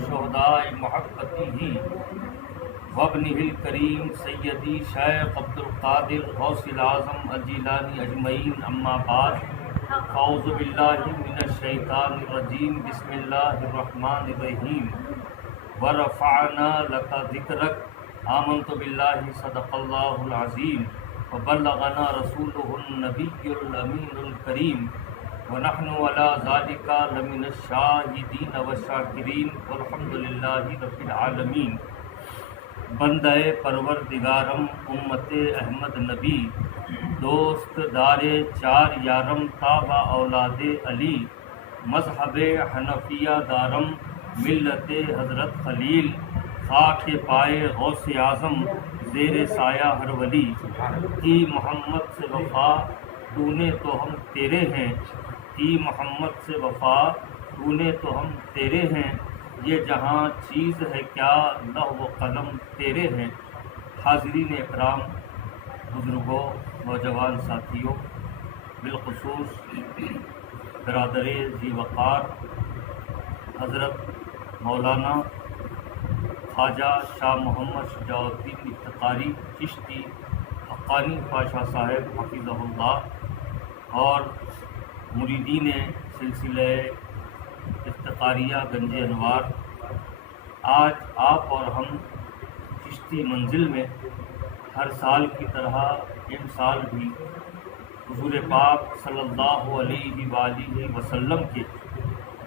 شهداء محبته وابنه الكريم سيدي شيخ عبد القادر غوث الأعظم الجيلاني أجمعين أما بعد أعوذ بالله من الشيطان الرجيم بسم الله الرحمن الرحيم ورفعنا لك ذكرك آمنت بالله صدق الله العظيم وبلغنا رسوله النبي الأمين الكريم ونحن على ذلك لمن الشاهدين والشاكرين والحمد لله رب العالمين۔ بندہ پروردگارم امت احمد نبی دوست دار چار یارم تابع اولاد علی مذہب حنفیہ دارم ملت حضرت خلیل خاک پائے غوث اعظم زیر سایہ ہر ولی کی محمد سے وفا تو نے تو ہم تیرے ہیں، کی محمد سے وفا تو نے تو ہم تیرے ہیں، یہ جہاں چیز ہے کیا لوح و قلم تیرے ہیں۔ حاضرین اکرام، بزرگوں، نوجوان ساتھیوں، بالخصوص برادر ذی وقار حضرت مولانا خواجہ شاہ محمد شجاع الدین افتخاری چشتی حقانی پاشا صاحب حفظہ اللہ اور مریدین سلسلہ افتخاریہ گنج انوار، آج آپ اور ہم چشتی منزل میں ہر سال کی طرح ان سال بھی حضور پاک صلی اللہ علیہ وآلہ وسلم کے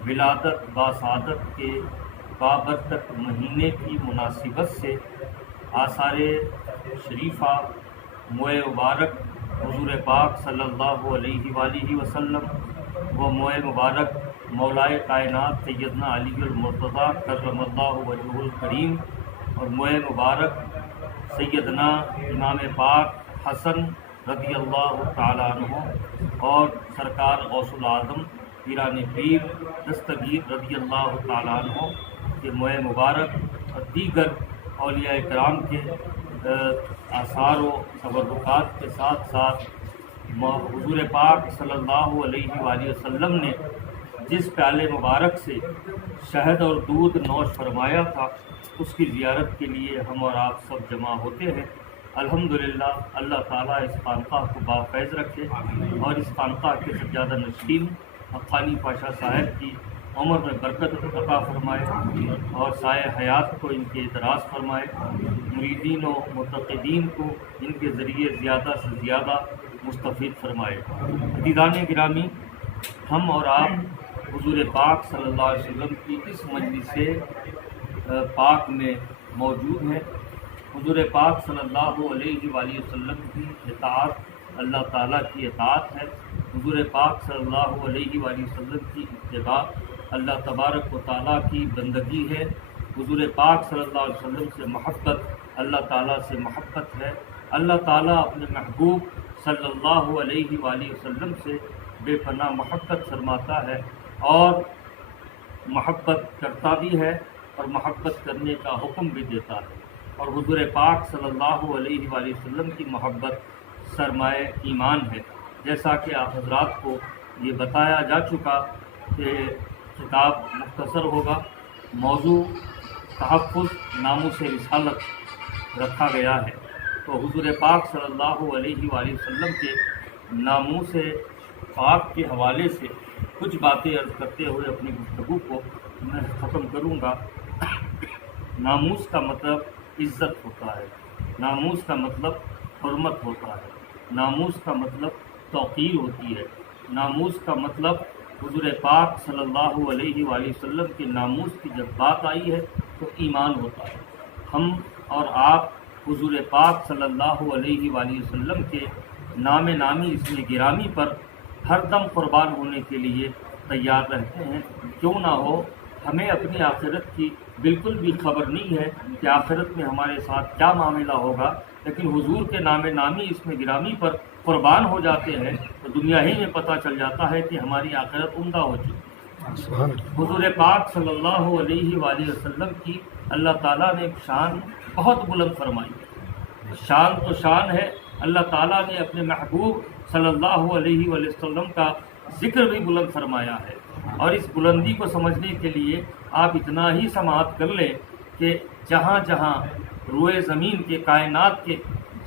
ولادت باسعادت کے بابرکت مہینے کی مناسبت سے آثار شریفہ موئے مبارک حضور پاک صلی اللہ علیہ وآلہ وسلم و موئے مبارک مولائے کائنات سیدنا علی المرتضیٰ کرم اللہ وجہہ الکریم اور موئے مبارک سیدنا امام پاک حسن رضی اللہ تعالیٰ عنہ اور سرکار غوث العظم پیران پیر دستگیر رضی اللہ تعالیٰ عنہ کے موئے مبارک اور دیگر اولیاء کرام کے آثار و تبرکات کے ساتھ ساتھ حضور پاک صلی اللہ علیہ وآلہ وسلم نے جس پیالے مبارک سے شہد اور دودھ نوش فرمایا تھا اس کی زیارت کے لیے ہم اور آپ سب جمع ہوتے ہیں۔ الحمدللہ اللہ تعالیٰ اس خانقاہ کو بافیض رکھے اور اس خانقاہ کے سجادہ نشین حقانی پاشا صاحب کی عمر میں برکت عطا فرمائے اور سایہ حیات کو ان کے دراز فرمائے، مریدین و متقدین کو ان کے ذریعے زیادہ سے زیادہ مستفید فرمائے۔ عزیزان گرامی، ہم اور آپ حضور پاک صلی اللہ علیہ وسلم کی اس مجلس پاک میں موجود ہیں۔ حضور پاک صلی اللہ علیہ وآلہ وسلم کی اطاعت اللہ تعالیٰ کی اطاعت ہے، حضور پاک صلی اللہ علیہ وآلہ وسلم کی اتباع اللہ تبارک و تعالیٰ کی بندگی ہے، حضور پاک صلی اللہ علیہ وسلم سے محبت اللہ تعالیٰ سے محبت ہے۔ اللہ تعالیٰ اپنے محبوب صلی اللہ علیہ وآلہ وسلم سے بے پناہ محبت فرماتا ہے اور محبت کرتا بھی ہے اور محبت کرنے کا حکم بھی دیتا ہے، اور حضور پاک صلی اللہ علیہ وآلہ وسلم کی محبت سرمایہ ایمان ہے۔ جیسا کہ آپ حضرات کو یہ بتایا جا چکا کہ خطاب مختصر ہوگا، موضوع تحفظ ناموس رسالت رکھا گیا ہے، تو حضور پاک صلی اللہ علیہ وآلہ وسلم کے ناموس پاک کے حوالے سے کچھ باتیں عرض کرتے ہوئے اپنی گفتگو کو میں ختم کروں گا۔ ناموس کا مطلب عزت ہوتا ہے، ناموس کا مطلب حرمت ہوتا ہے، ناموس کا مطلب توقیر ہوتی ہے، ناموس کا مطلب حضور پاک صلی اللہ علیہ وآلہ وسلم کے ناموس کی جب بات آئی ہے تو ایمان ہوتا ہے۔ ہم اور آپ حضور پاک صلی اللہ علیہ وآلہ وسلم کے نام نامی اسم گرامی پر ہر دم قربان ہونے کے لیے تیار رہتے ہیں، کیوں نہ ہو ہمیں اپنی آخرت کی بالکل بھی خبر نہیں ہے کہ آخرت میں ہمارے ساتھ کیا معاملہ ہوگا، لیکن حضور کے نام نامی اسم گرامی پر قربان ہو جاتے ہیں تو دنیا ہی میں پتہ چل جاتا ہے کہ ہماری آخرت عمدہ ہو چکی ہے۔ حضور پاک صلی اللہ علیہ وآلہ وسلم کی اللہ تعالیٰ نے شان بہت بلند فرمائی ہے، شان تو شان ہے، اللہ تعالیٰ نے اپنے محبوب صلی اللہ علیہ وآلہ وسلم کا ذکر بھی بلند فرمایا ہے۔ اور اس بلندی کو سمجھنے کے لیے آپ اتنا ہی سماعت کر لیں کہ جہاں جہاں روئے زمین کے کائنات کے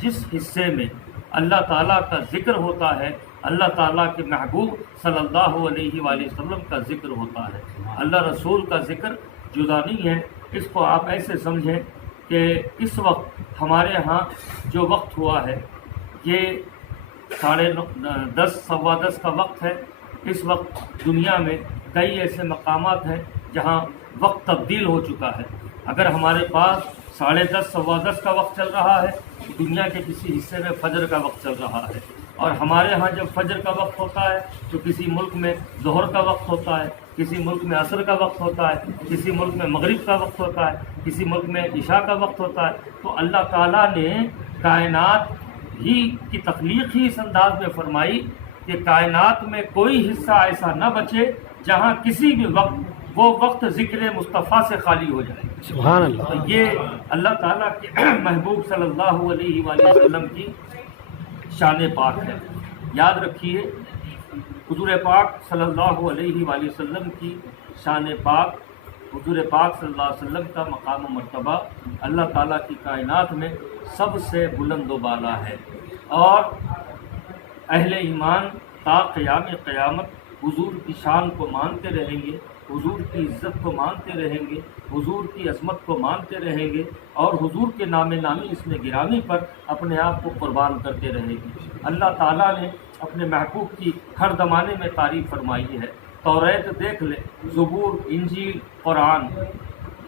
جس حصے میں اللہ تعالیٰ کا ذکر ہوتا ہے، اللہ تعالیٰ کے محبوب صلی اللہ علیہ وآلہ وسلم کا ذکر ہوتا ہے، اللہ رسول کا ذکر جدا نہیں ہے۔ اس کو آپ ایسے سمجھیں کہ اس وقت ہمارے ہاں جو وقت ہوا ہے یہ 10:30 سوا 10 کا وقت ہے۔ اس وقت دنیا میں کئی ایسے مقامات ہیں جہاں وقت تبدیل ہو چکا ہے۔ اگر ہمارے پاس 10:30 سوا 10 کا وقت چل رہا ہے تو دنیا کے کسی حصے میں فجر کا وقت چل رہا ہے، اور ہمارے ہاں جب فجر کا وقت ہوتا ہے تو کسی ملک میں ظہر کا وقت ہوتا ہے، کسی ملک میں عصر کا وقت ہوتا ہے، کسی ملک میں مغرب کا وقت ہوتا ہے، کسی ملک میں عشاء کا وقت ہوتا ہے۔ تو اللہ تعالیٰ نے کائنات ہی کی تخلیق ہی اس انداز میں فرمائی کہ کائنات میں کوئی حصہ ایسا نہ بچے جہاں کسی بھی وقت وہ وقت ذکر مصطفیٰ سے خالی ہو جائے۔ سبحان اللہ۔ تو یہ اللہ تعالیٰ کے محبوب صلی اللہ علیہ وآلہ وسلم کی شان پاک ہے۔ یاد رکھیے حضور پاک صلی اللہ علیہ وآلہ وسلم کی شان پاک، حضور پاک صلی اللہ علیہ وسلم کا مقام و مرتبہ اللہ تعالیٰ کی کائنات میں سب سے بلند و بالا ہے، اور اہل ایمان تا قیام قیامت حضور کی شان کو مانتے رہیں گے، حضور کی عزت کو مانتے رہیں گے، حضور کی عظمت کو مانتے رہیں گے، اور حضور کے نام نامی اس میں گرامی پر اپنے آپ کو قربان کرتے رہیں گے۔ اللہ تعالیٰ نے اپنے محبوب کی ہر زمانے میں تعریف فرمائی ہے۔ توریت دیکھ لے، زبور، انجیل، قرآن،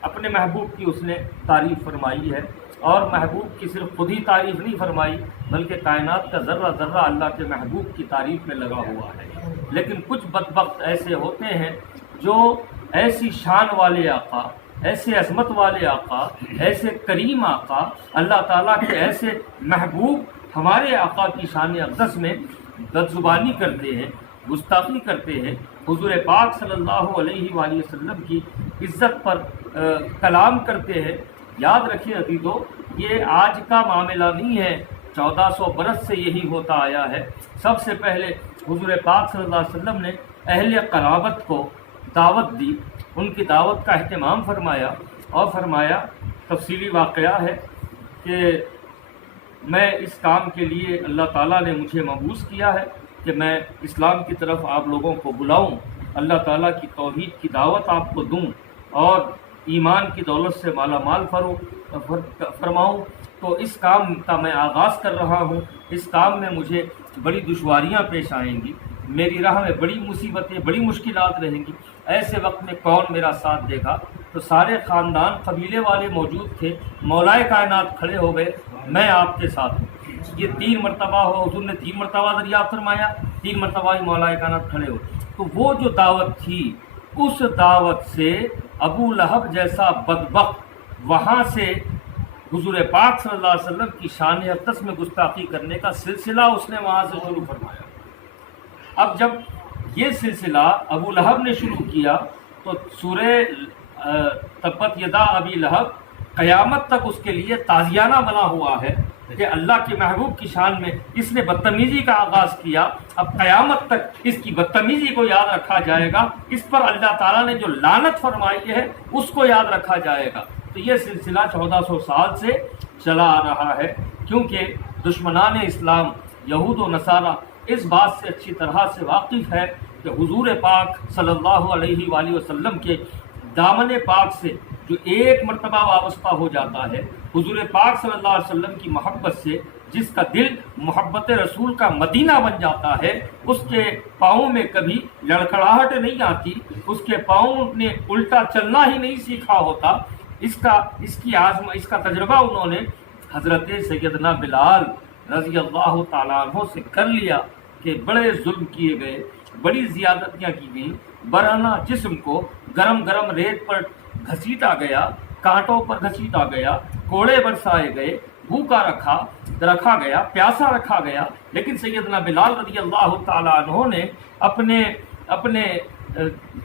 اپنے محبوب کی اس نے تعریف فرمائی ہے، اور محبوب کی صرف خود ہی تعریف نہیں فرمائی بلکہ کائنات کا ذرہ ذرہ اللہ کے محبوب کی تعریف میں لگا ہوا ہے۔ لیکن کچھ بدبخت ایسے ہوتے ہیں جو ایسی شان والے آقا، ایسے عظمت والے آقا، ایسے کریم آقا، اللہ تعالیٰ کے ایسے محبوب ہمارے آقا کی شان اقدس میں بدزبانی کرتے ہیں، گستاخی کرتے ہیں، حضور پاک صلی اللہ علیہ وآلہ وسلم کی عزت پر کلام کرتے ہیں۔ یاد رکھیے عزیزو، یہ آج کا معاملہ نہیں ہے، 1400 برس سے یہی ہوتا آیا ہے۔ سب سے پہلے حضور پاک صلی اللہ علیہ وسلم نے اہل قرابت کو دعوت دی، ان کی دعوت کا اہتمام فرمایا، اور فرمایا تفصیلی واقعہ ہے کہ میں اس کام کے لیے اللہ تعالیٰ نے مجھے مبعوث کیا ہے کہ میں اسلام کی طرف آپ لوگوں کو بلاؤں، اللہ تعالیٰ کی توحید کی دعوت آپ کو دوں، اور ایمان کی دولت سے مالا مال فرماؤں۔ تو اس کام کا میں آغاز کر رہا ہوں۔ اس کام میں مجھے بڑی دشواریاں پیش آئیں گی، میری راہ میں بڑی مصیبتیں، بڑی مشکلات رہیں گی۔ ایسے وقت میں کون میرا ساتھ دے گا؟ تو سارے خاندان قبیلے والے موجود تھے، مولائے کائنات کھڑے ہو گئے، میں آپ کے ساتھ ہوں۔ یہ 3 مرتبہ ہو، حضور نے 3 مرتبہ دریافت فرمایا، 3 مرتبہ ہی مولائے کائنات کھڑے ہو۔ تو وہ جو دعوت تھی، اس دعوت سے ابو لہب جیسا بدبخت وہاں سے حضور پاک صلی اللہ علیہ وسلم کی شان اقدس میں گستاخی کرنے کا سلسلہ اس نے وہاں سے شروع فرمایا۔ اب جب یہ سلسلہ ابو لہب نے شروع کیا تو سورہ تبت یدا ابی لہب قیامت تک اس کے لیے تازیانہ بنا ہوا ہے کہ اللہ کے محبوب کی شان میں اس نے بدتمیزی کا آغاز کیا۔ اب قیامت تک اس کی بدتمیزی کو یاد رکھا جائے گا، اس پر اللہ تعالیٰ نے جو لعنت فرمائی ہے اس کو یاد رکھا جائے گا۔ تو یہ سلسلہ 1400 سال سے چلا آ رہا ہے، کیونکہ دشمنان اسلام یہود و نصارہ اس بات سے اچھی طرح سے واقف ہے کہ حضور پاک صلی اللہ علیہ وآلہ وسلم کے دامن پاک سے جو ایک مرتبہ وابستہ ہو جاتا ہے، حضور پاک صلی اللہ علیہ وسلم کی محبت سے جس کا دل محبت رسول کا مدینہ بن جاتا ہے، اس کے پاؤں میں کبھی لڑکھڑاہٹ نہیں آتی، اس کے پاؤں نے الٹا چلنا ہی نہیں سیکھا ہوتا۔ اس کا تجربہ انہوں نے حضرت سیدنا بلال رضی اللہ تعالیٰ عنہ سے کر لیا کہ بڑے ظلم کیے گئے، بڑی زیادتیاں کی گئیں، برہنہ جسم کو گرم گرم ریت پر گھسیٹا گیا، کانٹوں پر گھسیٹا گیا، کوڑے برسائے گئے، بھوکا رکھا گیا، پیاسا رکھا گیا، لیکن سیدنا بلال رضی اللہ تعالیٰ عنہ نے اپنے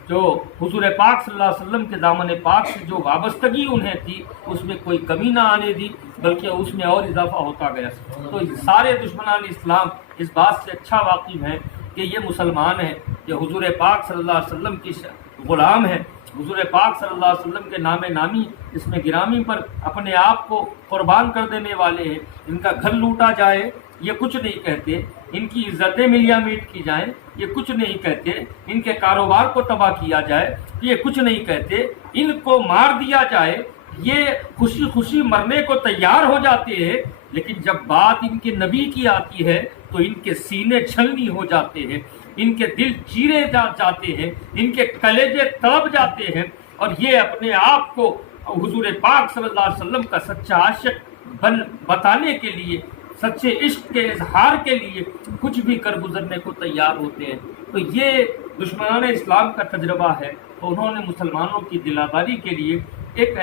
جو حضور پاک صلی اللہ علیہ وسلم کے دامن پاک سے جو وابستگی انہیں تھی اس میں کوئی کمی نہ آنے دی، بلکہ اس میں اور اضافہ ہوتا گیا۔ تو سارے دشمنان اسلام اس بات سے اچھا واقف ہیں کہ یہ مسلمان ہیں، کہ حضور پاک صلی اللہ علیہ وسلم کی غلام ہیں، حضور پاک صلی اللہ علیہ وسلم کے نام نامی اس میں گرامی پر اپنے آپ کو قربان کر دینے والے ہیں۔ ان کا گھر لوٹا جائے یہ کچھ نہیں کہتے، ان کی عزتیں ملیا میٹ کی جائیں یہ کچھ نہیں کہتے، ان کے کاروبار کو تباہ کیا جائے یہ کچھ نہیں کہتے، ان کو مار دیا جائے یہ خوشی خوشی مرنے کو تیار ہو جاتے ہیں۔ لیکن جب بات ان کے نبی کی آتی ہے تو ان کے سینے چھلنی ہو جاتے ہیں، ان کے دل چیرے جاتے ہیں، ان کے کلیجے تڑپ جاتے ہیں، اور یہ اپنے آپ کو حضور پاک صلی اللہ علیہ وسلم کا سچا عاشق بتانے کے لیے، سچے عشق کے اظہار کے لیے کچھ بھی کر گزرنے کو تیار ہوتے ہیں۔ تو یہ دشمنان اسلام کا تجربہ ہے، تو انہوں نے مسلمانوں کی دلداری کے لیے ایک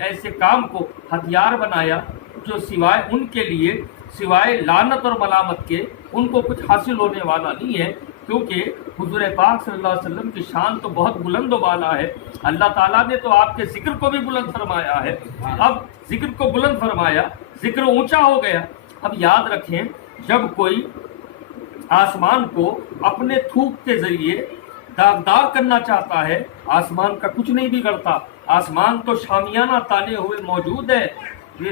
ایسے کام کو ہتھیار بنایا جو سوائے ان کے لیے سوائے لعنت اور ملامت کے ان کو کچھ حاصل ہونے والا نہیں ہے، کیونکہ حضور پاک صلی اللہ علیہ وسلم کی شان تو بہت بلند و بالا ہے۔ اللہ تعالیٰ نے تو آپ کے ذکر کو بھی بلند فرمایا ہے، اب ذکر کو بلند فرمایا، ذکر اونچا ہو گیا۔ اب یاد رکھیں، جب کوئی آسمان کو اپنے تھوک کے ذریعے داغدار کرنا چاہتا ہے، آسمان کا کچھ نہیں بگڑتا، آسمان تو شامیانہ تانے ہوئے موجود ہے، یہ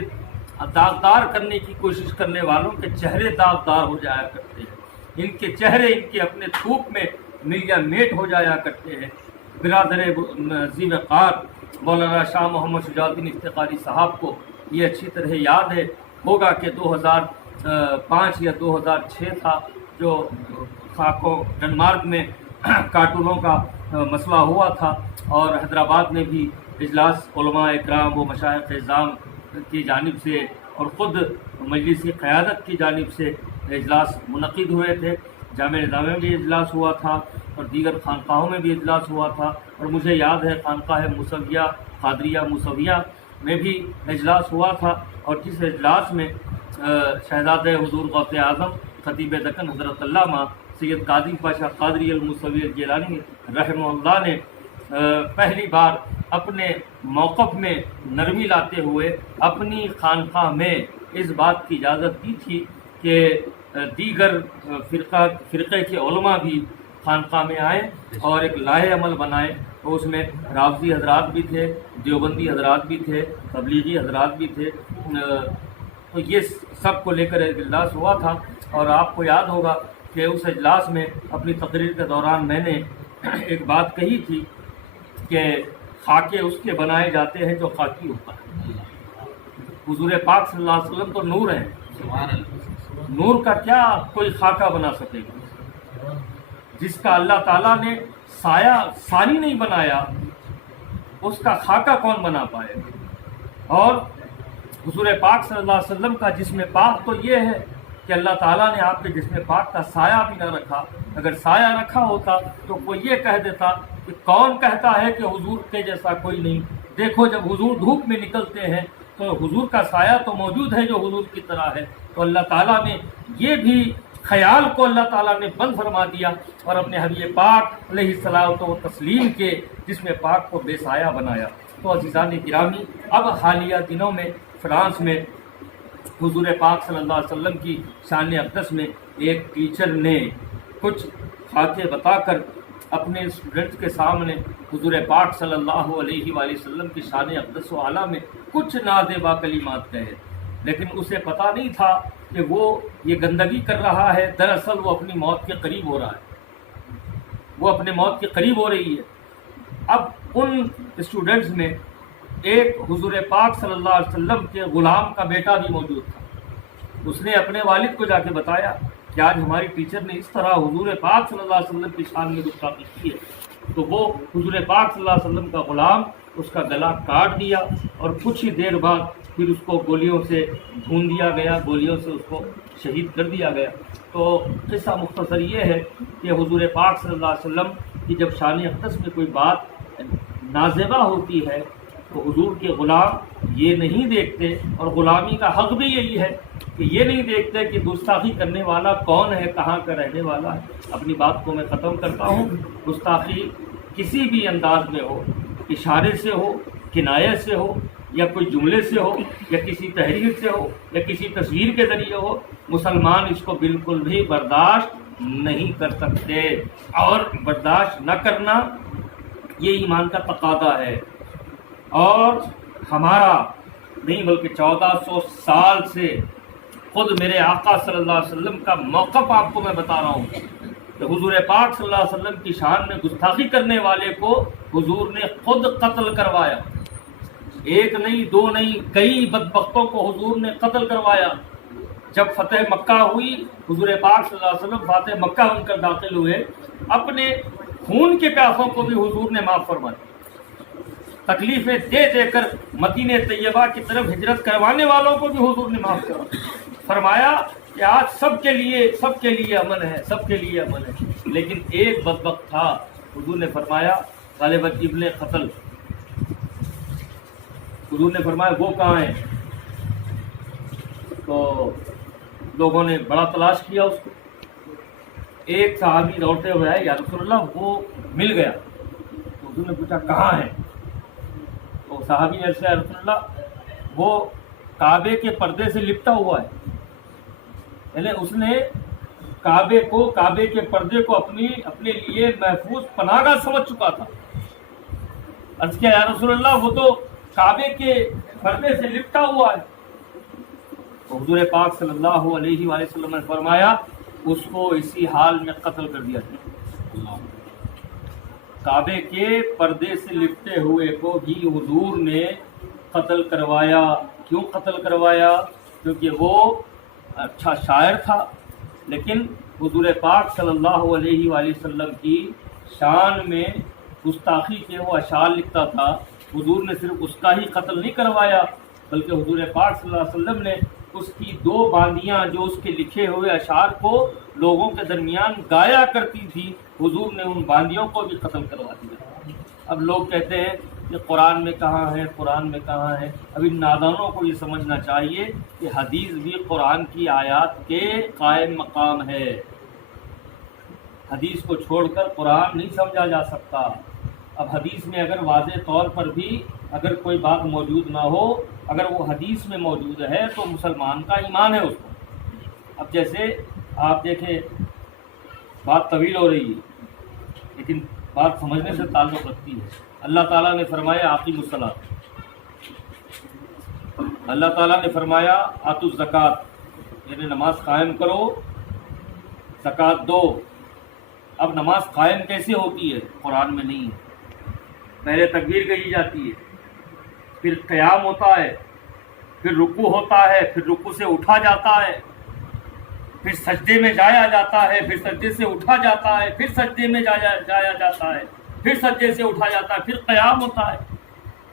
داغدار کرنے کی کوشش کرنے والوں کے چہرے داغدار ہو جایا کرتے ہیں، ان کے چہرے ان کے اپنے تھوک میں ملیا میٹ ہو جایا کرتے ہیں۔ برادر ذی وقار مولانا شاہ محمد شجاع الدین افتخاری صاحب کو یہ اچھی طرح یاد ہوگا کہ 2005 یا 2006 تھا جو خاکوں ڈنمارک میں کارٹونوں کا مسئلہ ہوا تھا، اور حیدرآباد میں بھی اجلاس علماء اکرام و مشائخ اعظام کی جانب سے اور خود مجلس کی قیادت کی جانب سے اجلاس منعقد ہوئے تھے۔ جامع نظامیہ میں بھی اجلاس ہوا تھا اور دیگر خانقاہوں میں بھی اجلاس ہوا تھا، اور مجھے یاد ہے خانقاہ موسویہ قادریہ موسویہ میں بھی اجلاس ہوا تھا، اور جس اجلاس میں شہزادہ حضور غوث اعظم خطیب دکن حضرت علامہ سید قادری پاشا قادری الموسوی الجیلانی رحمہ اللہ نے پہلی بار اپنے موقف میں نرمی لاتے ہوئے اپنی خانقاہ میں اس بات کی اجازت دی تھی کہ دیگر فرقے کے علماء بھی خانقاہ میں آئیں اور ایک لائحہ عمل بنائیں، تو اس میں رافضی حضرات بھی تھے، دیوبندی حضرات بھی تھے، تبلیغی حضرات بھی تھے، تو یہ سب کو لے کر اجلاس ہوا تھا۔ اور آپ کو یاد ہوگا کہ اس اجلاس میں اپنی تقریر کے دوران میں نے ایک بات کہی تھی کہ خاکے اس کے بنائے جاتے ہیں جو خاکی ہوتا ہے۔ حضور پاک صلی اللہ علیہ وسلم تو نور ہیں، نور کا کیا کوئی خاکہ بنا سکے گا؟ جس کا اللہ تعالیٰ نے سایہ ثانی نہیں بنایا اس کا خاکہ کون بنا پائے گا؟ اور حضور پاک صلی اللہ علیہ وسلم کا جسم پاک تو یہ ہے کہ اللہ تعالیٰ نے آپ کے جسم پاک کا سایہ بھی نہ رکھا، اگر سایہ رکھا ہوتا تو کوئی یہ کہہ دیتا کہ کون کہتا ہے کہ حضور کے جیسا کوئی نہیں، دیکھو جب حضور دھوپ میں نکلتے ہیں تو حضور کا سایہ تو موجود ہے جو حضور کی طرح ہے۔ تو اللہ تعالیٰ نے یہ بھی خیال کو اللہ تعالیٰ نے بند فرما دیا اور اپنے حبیب پاک علیہ الصلوۃ و تسلیم کے جسم پاک کو بے سایہ بنایا۔ تو عزیزان گرامی، اب حالیہ دنوں میں فرانس میں حضور پاک صلی اللہ علیہ وسلم کی شان اقدس میں ایک ٹیچر نے کچھ خاکے بتا کر اپنے اسٹوڈنٹس کے سامنے حضور پاک صلی اللہ علیہ وآلہ وسلم کی شان اقدس و اعلیٰ میں کچھ نازیبا کلمات کہے، لیکن اسے پتہ نہیں تھا کہ وہ یہ گندگی کر رہا ہے، دراصل وہ اپنی موت کے قریب ہو رہا ہے، وہ اپنے موت کے قریب ہو رہی ہے۔ اب ان اسٹوڈنٹس میں ایک حضور پاک صلی اللہ علیہ وسلم کے غلام کا بیٹا بھی موجود تھا، اس نے اپنے والد کو جا کے بتایا کہ آج ہماری ٹیچر نے اس طرح حضور پاک صلی اللہ علیہ وسلم کی شان میں گستاخی کی ہے۔ تو وہ حضور پاک صلی اللہ علیہ وسلم کا غلام اس کا گلا کاٹ دیا اور کچھ ہی دیر بعد پھر اس کو گولیوں سے بھون دیا گیا، گولیوں سے اس کو شہید کر دیا گیا۔ تو قصہ مختصر یہ ہے کہ حضور پاک صلی اللہ علیہ وسلم کی جب شان اقدس میں کوئی بات نازیبہ ہوتی ہے تو حضور کے غلام یہ نہیں دیکھتے، اور غلامی کا حق بھی یہی ہے کہ یہ نہیں دیکھتے کہ گستاخی کرنے والا کون ہے، کہاں کا رہنے والا ہے۔ اپنی بات کو میں ختم کرتا ہوں۔ گستاخی کسی بھی انداز میں ہو، اشارے سے ہو، کنایہ سے ہو، یا کوئی جملے سے ہو، یا کسی تحریر سے ہو، یا کسی تصویر کے ذریعے ہو، مسلمان اس کو بالکل بھی برداشت نہیں کر سکتے، اور برداشت نہ کرنا یہ ایمان کا تقاضا ہے۔ اور ہمارا نہیں بلکہ 1400 سال سے خود میرے آقا صلی اللہ علیہ وسلم کا موقف آپ کو میں بتا رہا ہوں کہ حضور پاک صلی اللہ علیہ وسلم کی شان میں گستاخی کرنے والے کو حضور نے خود قتل کروایا، ایک نہیں دو نہیں، کئی بدبختوں کو حضور نے قتل کروایا۔ جب فتح مکہ ہوئی، حضور پاک صلی اللہ علیہ وسلم فاتح مکہ بن کر داخل ہوئے، اپنے خون کے پیاسوں کو بھی حضور نے معاف فرمایا، تکلیفیں دے دے کر مدینہ طیبہ کی طرف ہجرت کروانے والوں کو بھی حضور نے معاف فرمایا کہ آج سب کے لیے امن ہے، سب کے لیے امن ہے۔ لیکن ایک بدبخت تھا، حضور نے فرمایا غالباً ابن قتل، حضور نے فرمایا وہ کہاں ہے؟ تو لوگوں نے بڑا تلاش کیا اس کو، ایک صحابی دوڑتے ہوئے آئے، یا رسول اللہ وہ مل گیا۔ تو حضور نے پوچھا کہاں ہے؟ تو صحابی نے ایسے، یا رسول اللہ وہ کعبے کے پردے سے لپٹا ہوا ہے، یعنی اس نے کعبے کے پردے کو اپنے لیے محفوظ پناہ گاہ سمجھ چکا تھا۔ عرض کیا یا رسول اللہ وہ تو کعبے کے پردے سے لپٹا ہوا ہے۔ تو حضور پاک صلی اللہ علیہ وآلہ وسلم نے فرمایا اس کو اسی حال میں قتل کر دیا جائے۔ کعبے کے پردے سے لپٹے ہوئے کو بھی حضور نے قتل کروایا۔ کیوں قتل کروایا؟ کیونکہ وہ اچھا شاعر تھا، لیکن حضور پاک صلی اللہ علیہ وآلہ وسلم کی شان میں گستاخی کے وہ اشعار لکھتا تھا۔ حضور نے صرف اس کا ہی قتل نہیں کروایا، بلکہ حضور پاک صلی اللہ علیہ وسلم نے اس کی 2 باندیاں جو اس کے لکھے ہوئے اشعار کو لوگوں کے درمیان گایا کرتی تھی، حضور نے ان باندیوں کو بھی قتل کروا دیا۔ اب لوگ کہتے ہیں کہ قرآن میں کہاں ہے، قرآن میں کہاں ہے؟ اب ان نادانوں کو یہ سمجھنا چاہیے کہ حدیث بھی قرآن کی آیات کے قائم مقام ہے۔ حدیث کو چھوڑ کر قرآن نہیں سمجھا جا سکتا۔ اب حدیث میں اگر واضح طور پر بھی اگر کوئی بات موجود نہ ہو، اگر وہ حدیث میں موجود ہے تو مسلمان کا ایمان ہے اس کو۔ اب جیسے آپ دیکھیں، بات طویل ہو رہی ہے لیکن بات سمجھنے سے تعلق رکھتی ہے۔ اللہ تعالیٰ نے فرمایا اقیموا الصلاۃ، اللہ تعالیٰ نے فرمایا آتوا الزکوٰۃ، یعنی نماز قائم کرو، زکوٰۃ دو۔ اب نماز قائم کیسے ہوتی ہے؟ قرآن میں نہیں ہے۔ پہلے تکبیر کہی جاتی ہے، پھر قیام ہوتا ہے، پھر رکوع ہوتا ہے، پھر رکوع سے اٹھا جاتا ہے، پھر سجدے میں جایا جاتا ہے، پھر سجدے سے اٹھا جاتا ہے، پھر سجدے میں جایا جاتا ہے، پھر سجدے سے اٹھا جاتا ہے، پھر قیام ہوتا ہے۔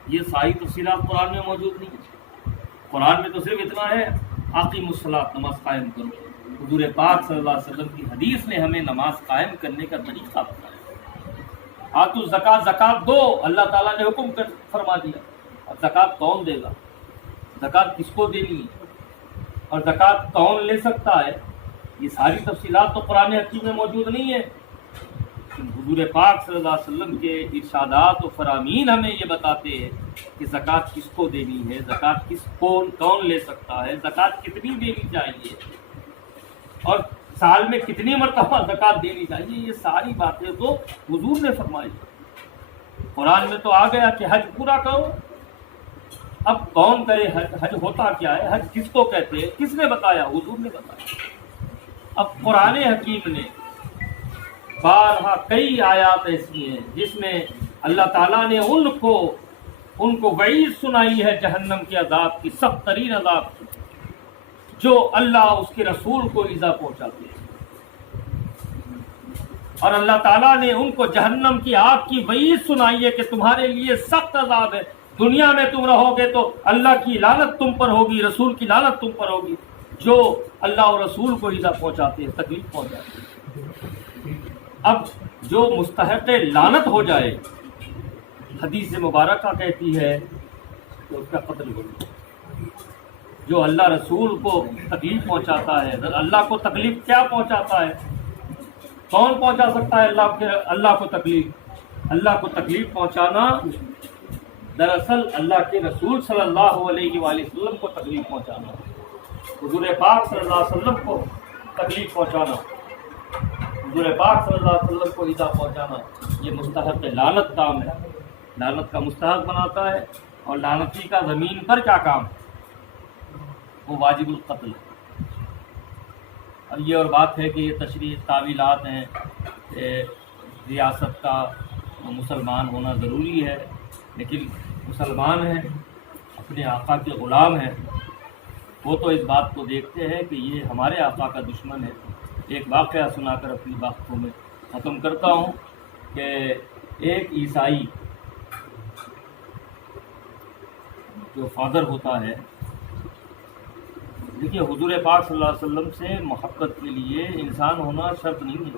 یہ ساری تفصیلات قرآن میں موجود نہیں ہے۔ قرآن میں تو صرف اتنا ہے اقیموا الصلاۃ، نماز قائم کرو۔ حضور پاک صلی اللہ علیہ وسلم کی حدیث نے ہمیں نماز قائم کرنے کا طریقہ بتایا۔ آتوا الزکوٰۃ، زکوٰۃ دو، اللہ تعالیٰ نے حکم فرما دیا۔ اب زکوٰۃ کون دے گا؟ زکوٰۃ کس کو دینی ہے؟ اور زکوٰۃ کون لے سکتا ہے؟ یہ ساری تفصیلات تو قرآن حکیم میں موجود نہیں ہے، لیکن حضور پاک صلی اللہ علیہ وسلم کے ارشادات و فرامین ہمیں یہ بتاتے ہیں کہ زکوٰۃ کس کو دینی ہے، زکوٰۃ کون لے سکتا ہے، زکوٰۃ کتنی دینی چاہیے، اور سال میں کتنی مرتبہ زکوٰۃ دینی چاہیے۔ یہ ساری باتیں تو حضور نے فرمائی۔ قرآن میں تو آ گیا کہ حج پورا کرو۔ اب کون کرے حج؟ حج ہوتا کیا ہے؟ حج کس کو کہتے ہیں؟ کس نے بتایا؟ حضور نے بتایا۔ اب قرآن حکیم نے بارہا کئی آیات ایسی ہیں جس میں اللہ تعالیٰ نے ان کو وعید سنائی ہے جہنم کے عذاب کی، سخت ترین عذاب کی، جو اللہ اس کے رسول کو ایذا پہنچاتے ہیں۔ اور اللہ تعالیٰ نے ان کو جہنم کی آگ کی وعید سنائی ہے کہ تمہارے لیے سخت عذاب ہے، دنیا میں تم رہو گے تو اللہ کی لعنت تم پر ہوگی، رسول کی لعنت تم پر ہوگی، جو اللہ اور رسول کو ایذا پہنچاتے ہیں، تکلیف پہنچاتے ہیں۔ اب جو مستحق لعنت ہو جائے، حدیث مبارکہ کہتی ہے کہ اس کا قتل ہو جائے۔ جو اللہ رسول کو تکلیف پہنچاتا ہے، اللہ کو تکلیف کیا پہنچاتا ہے؟ کون پہنچا سکتا ہے اللہ کو تکلیف؟ اللہ کو تکلیف پہنچانا دراصل اللہ کے رسول صلی اللہ علیہ وآلہ وسلم کو تکلیف پہنچانا، حضور پاک صلی اللہ علیہ وسلم کو تکلیف پہنچانا۔ حضور پاک صلی اللہ علیہ وسلم کو ایذا پہنچانا یہ مستحق لعنت کام ہے، لعنت کا مستحق بناتا ہے، اور لعنتی کا زمین پر کیا کام ہے؟ وہ واجب القتل ہے۔ اب یہ اور بات ہے کہ یہ تشریح تعویلات ہیں کہ ریاست کا مسلمان ہونا ضروری ہے، لیکن مسلمان ہیں، اپنے آقا کے غلام ہیں، وہ تو اس بات کو دیکھتے ہیں کہ یہ ہمارے آقا کا دشمن ہے۔ ایک واقعہ سنا کر اپنی بات کو میں ختم کرتا ہوں کہ ایک عیسائی جو فادر ہوتا ہے، دیکھیے حضور پاک صلی اللہ علیہ وسلم سے محبت کے لیے انسان ہونا شرط نہیں ہے۔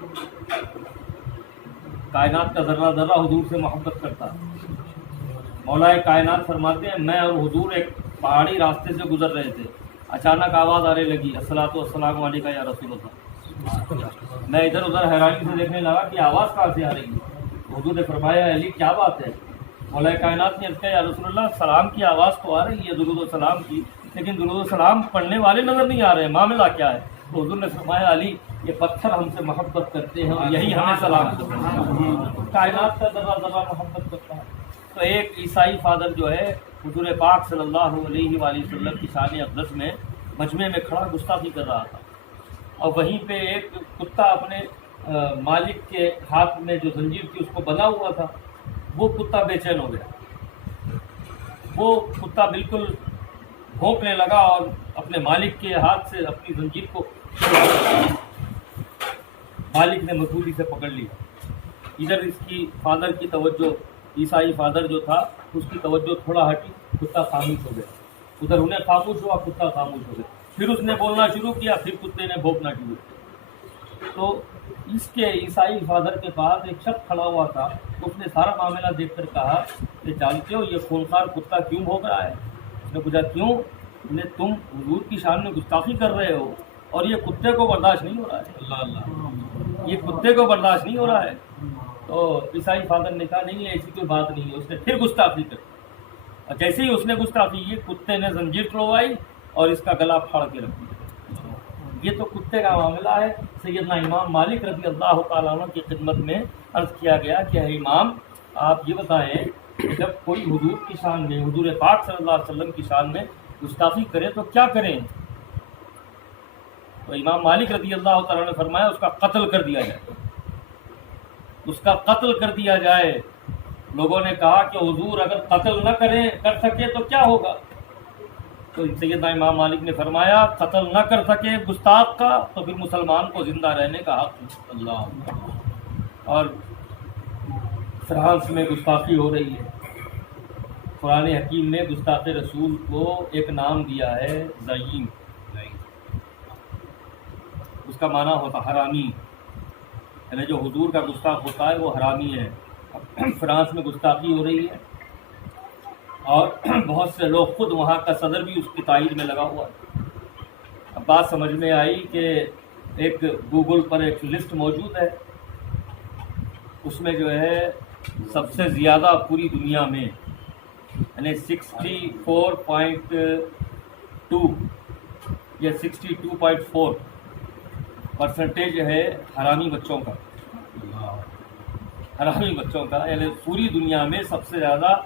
کائنات کا ذرہ ذرہ حضور سے محبت کرتا ہے۔ مولا کائنات فرماتے ہیں میں اور حضور ایک پہاڑی راستے سے گزر رہے تھے، اچانک آواز آنے لگی الصلاۃ والسلام علیکہ یا رسول اللہ۔ میں ادھر ادھر حیرانی سے دیکھنے لگا کہ آواز کہاں سے آ رہی ہے۔ حضور نے فرمایا علی کیا بات ہے؟ مولا کائنات نے کہا یا رسول اللہ سلام کی آواز تو آ رہی ہے، درود و سلام کی، لیکن درود و سلام پڑھنے والے نظر نہیں آ رہے ہیں، معاملہ کیا ہے؟ تو حضور نے فرمایا علی یہ پتھر ہم سے محبت کرتے ہیں اور یہی ہمیں سلام کرتے ہیں۔ کائنات کا ذرہ ذرہ محبت کرتا ہے۔ تو ایک عیسائی فادر جو ہے حضور پاک صلی اللہ علیہ وآلہ وسلم کی شان اقدس میں مجمع میں کھڑا گستاخی کر رہا تھا، اور وہیں پہ ایک کتا اپنے مالک کے ہاتھ میں جو زنجیر تھی اس کو بندھا ہوا تھا، وہ کتا بے چین ہو گیا۔ وہ کتا بالکل بھونکنے لگا اور اپنے مالک کے ہاتھ سے اپنی زنجیر کو مالک نے مضبوطی سے پکڑ لیا۔ ادھر اس کی فادر کی توجہ، عیسائی فادر جو تھا اس کی توجہ تھوڑا ہٹی، کتا خاموش ہو گیا۔ ادھر انہیں خاموش ہوا، کتا خاموش ہو گیا۔ پھر اس نے بولنا شروع کیا، پھر کتے نے بھونکنا شروع کیا۔ تو اس کے عیسائی فادر کے پاس ایک شخص کھڑا ہوا تھا، اس نے سارا معاملہ دیکھ کر کہا کہ جانتے ہو یہ خونخوار کتا کیوں بھونک رہا ہے؟ اس نے پوچھا کیوں؟ تم حضور کی شان میں گستاخی کر رہے ہو اور یہ کتے کو برداشت نہیں ہو رہا ہے۔ اللہ اللہ، یہ کتے کو برداشت نہیں ہو رہا ہے۔ تو عیسائی فادر نے کہا نہیں ایسی کوئی بات نہیں ہے۔ اس نے پھر گستاخی کر، اور جیسے ہی اس نے گستاخی کی کتے نے زنجیر توڑوائی اور اس کا گلا پھاڑ کے رکھ دیا۔ یہ تو کتے کا معاملہ ہے۔ سیدنا امام مالک رضی اللہ تعالیٰ عنہ کی خدمت میں عرض کیا گیا کہ اے امام آپ یہ بتائیں کہ جب کوئی حضور کی شان میں، حضور پاک صلی اللہ علیہ وسلم کی شان میں گستاخی کرے تو کیا کریں؟ تو امام مالک رضی اللہ تعالیٰ نے فرمایا اس کا قتل کر دیا جائے، اس کا قتل کر دیا جائے۔ لوگوں نے کہا کہ حضور اگر قتل نہ کر سکے تو کیا ہوگا؟ تو سیدنا امام مالک نے فرمایا قتل نہ کر سکے گستاخ کا تو پھر مسلمان کو زندہ رہنے کا حق۔ اللہ، اور فرانس میں گستاخی ہو رہی ہے۔ قرآن حکیم نے گستاخ رسول کو ایک نام دیا ہے زعیم، اس کا معنی ہوتا حرامی، یعنی جو حضور کا گستاخ ہوتا ہے وہ حرامی ہے۔ فرانس میں گستاخی ہو رہی ہے اور بہت سے لوگ، خود وہاں کا صدر بھی اس کی تائید میں لگا ہوا ہے۔ اب بات سمجھ میں آئی کہ ایک گوگل پر ایک لسٹ موجود ہے، اس میں جو ہے سب سے زیادہ پوری دنیا میں یعنی 64.2 یا 62.4% ہے حرامی بچوں کا، حرامی بچوں کا، یعنی پوری دنیا میں سب سے زیادہ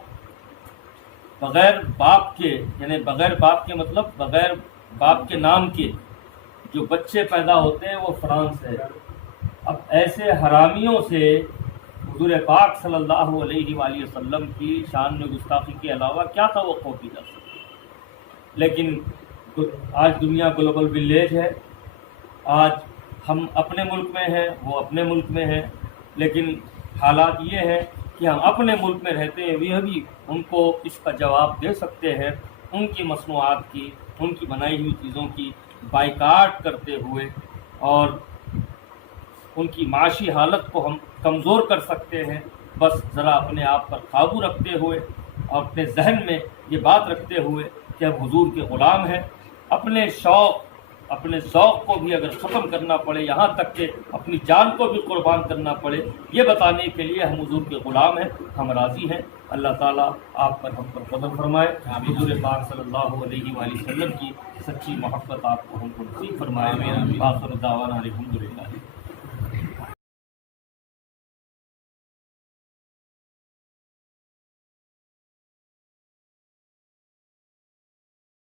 بغیر باپ کے، یعنی بغیر باپ کے مطلب بغیر باپ کے نام کے جو بچے پیدا ہوتے ہیں وہ فرانس ہے۔ اب ایسے حرامیوں سے حضور پاک صلی اللہ علیہ وآلہ وسلم کی شان میں گستاخی کے علاوہ کیا توقع کی جا سکتی؟ لیکن آج دنیا گلوبل ولیج ہے، آج ہم اپنے ملک میں ہیں، وہ اپنے ملک میں ہیں، لیکن حالات یہ ہے کہ ہم اپنے ملک میں رہتے ہوئے بھی ان کو اس کا جواب دے سکتے ہیں، ان کی مصنوعات کی، ان کی بنائی ہوئی چیزوں کی بائیکاٹ کرتے ہوئے، اور ان کی معاشی حالت کو ہم کمزور کر سکتے ہیں، بس ذرا اپنے آپ پر قابو رکھتے ہوئے اور اپنے ذہن میں یہ بات رکھتے ہوئے کہ ہم حضور کے غلام ہیں۔ اپنے ذوق کو بھی اگر ختم کرنا پڑے، یہاں تک کہ اپنی جان کو بھی قربان کرنا پڑے، یہ بتانے کے لیے ہم حضور کے غلام ہیں، ہم راضی ہیں۔ اللہ تعالیٰ آپ پر، ہم پر فضل فرمائے، حضور پاک صلی اللہ علیہ وآلہ وسلم کی سچی محبت آپ کو ہم کو نصیب فرمائے۔ آخر دعوانا الحمدللہ۔